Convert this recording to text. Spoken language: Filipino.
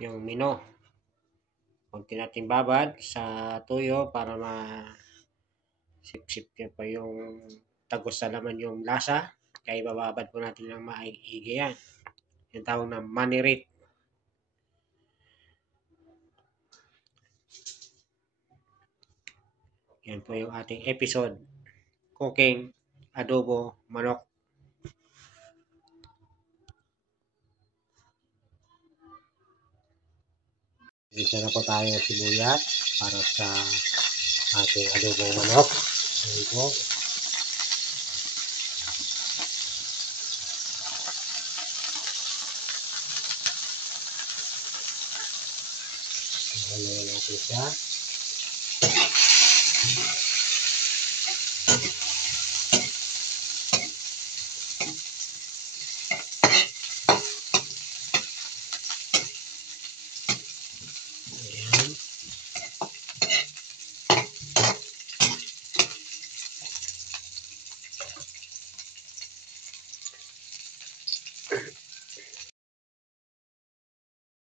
yung mino. Kunti natin babad sa tuyo para sip niya pa yung tagos sa laman yung lasa. Kaya bababad po natin ng maigi yan. Yung tawag na manirit. Yan po yung ating episode. Cooking adobo manok. Isa na po tayo ng sibuyas para sa ating adobo manok. Ayan po. Ayan natin siya.